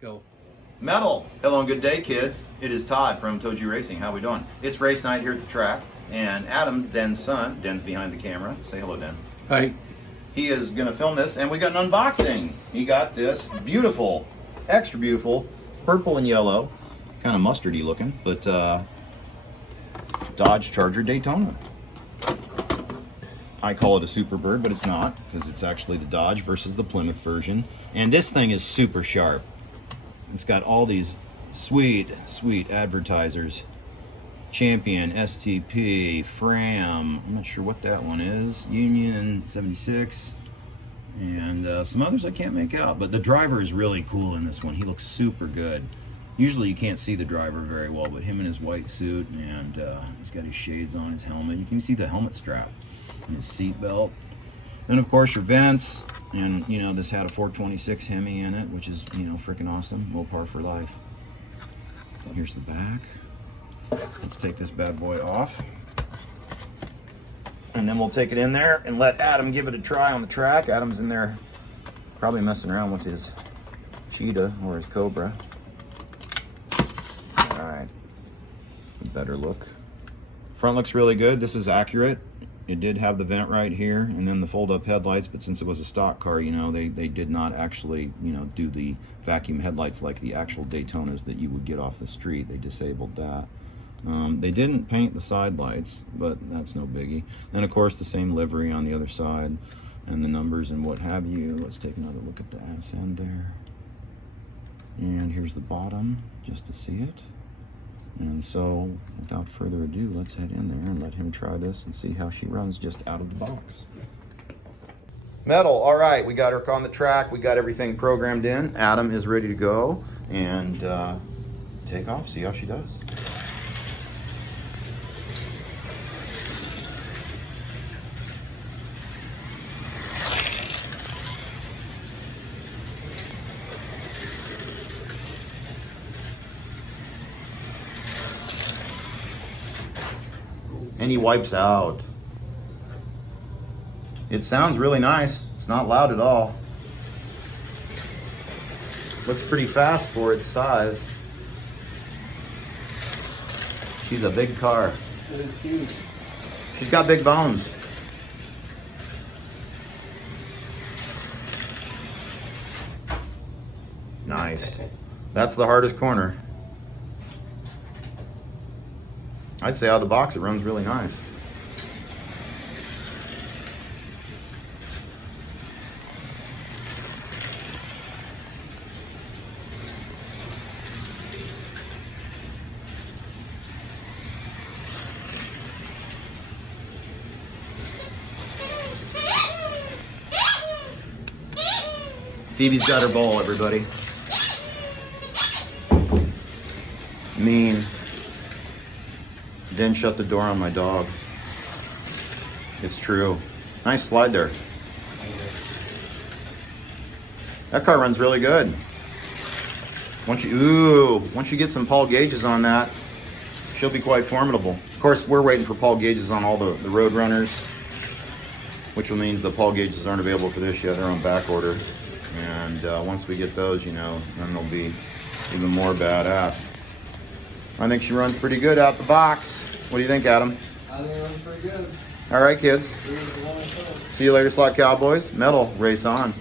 Go. Metal. Hello and good day, kids. It is Todd from ToJu Racing. How we doing? It's race night here at the track, and Adam, Den's son, Den's behind the camera. Say hello, Den. Hi. He is going to film this, and we got an unboxing. He got this beautiful, extra beautiful, purple and yellow, kind of mustardy looking, but Dodge Charger Daytona. I call it a Superbird, but it's not, because it's actually the Dodge versus the Plymouth version. And this thing is super sharp. It's got all these sweet, sweet advertisers. Champion, STP, Fram, I'm not sure what that one is, Union 76, and some others I can't make out. But the driver is really cool in this one. He looks super good. Usually you can't see the driver very well, but him in his white suit, and he's got his shades on, his helmet. You can see the helmet strap and his seat belt. Then of course your vents, and you know, this had a 426 Hemi in it, which is, you know, freaking awesome. Mopar for life. Here's the back. Let's take this bad boy off, and then we'll take it in there and let Adam give it a try on the track. Adam's in there probably messing around with his Cheetah or his Cobra. All right, a better look. Front looks really good. This is accurate. It did have the vent right here, and then the fold-up headlights, but since it was a stock car, you know, they did not actually, you know, do the vacuum headlights like the actual Daytonas that you would get off the street. They disabled that. They didn't paint the side lights, but that's no biggie. And of course the same livery on the other side, and the numbers and what have you. Let's take another look at the ass end there. And here's the bottom, just to see it. And so, without further ado, let's head in there and let him try this and see how she runs just out of the box. Metal, all right, we got her on the track. We got everything programmed in. Adam is ready to go and take off, see how she does. And he wipes out. It sounds really nice. It's not loud at all. Looks pretty fast for its size. She's a big car. It is huge. She's got big bones. Nice. That's the hardest corner. I'd say out of the box it runs really nice. Phoebe's got her bowl, everybody. Mean. Then shut the door on my dog. It's true. Nice slide there. That car runs really good. Once you get some Paul gauges on that, she'll be quite formidable. Of course, we're waiting for Paul gauges on all the road runners, which means the Paul gauges aren't available for this yet. They're on back order. And once we get those, you know, then they'll be even more badass. I think she runs pretty good out the box. What do you think, Adam? I think it runs pretty good. All right, kids. See you later, Slot Cowboys. Metal, race on.